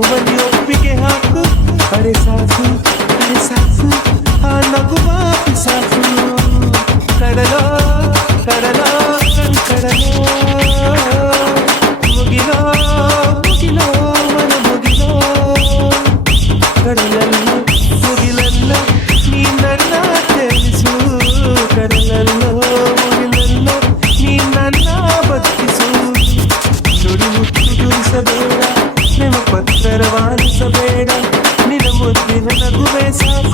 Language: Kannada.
ಒಮ್ಮನಿ ಒಪ್ಪಿಗೆ ಹಾಕು ಅರೆ ಸಾಕು ಆ ನಗುವ ಸಾಕು ಕಡಲೋ ಕಡಲೋ ಕಡಲೋ ಮುಗಿಲೋ ಮುಗಿಲೋ ಮನ ಮುಗಿಲೋ ಕಡಲಲ್ಲೋ ಮುಗಿಲಲ್ಲ ನೀ ನನ್ನ ತಿಳಿಸು ಕಡಲಲ್ಲೋ ಮುಗಿಲಲ್ಲೋ ನೀ ನನ್ನ ಬದುಕಿಸು ನುಡಿ ಮುತ್ತು ಗುರಿಸಬೇಡ ನಿಮ್ಮ ಪತ್ರ ರವಾನಿಸಬೇಡ ನಿನ್ನ ಮುದ್ದಿನ ನಗುವೆ ಸಾಕು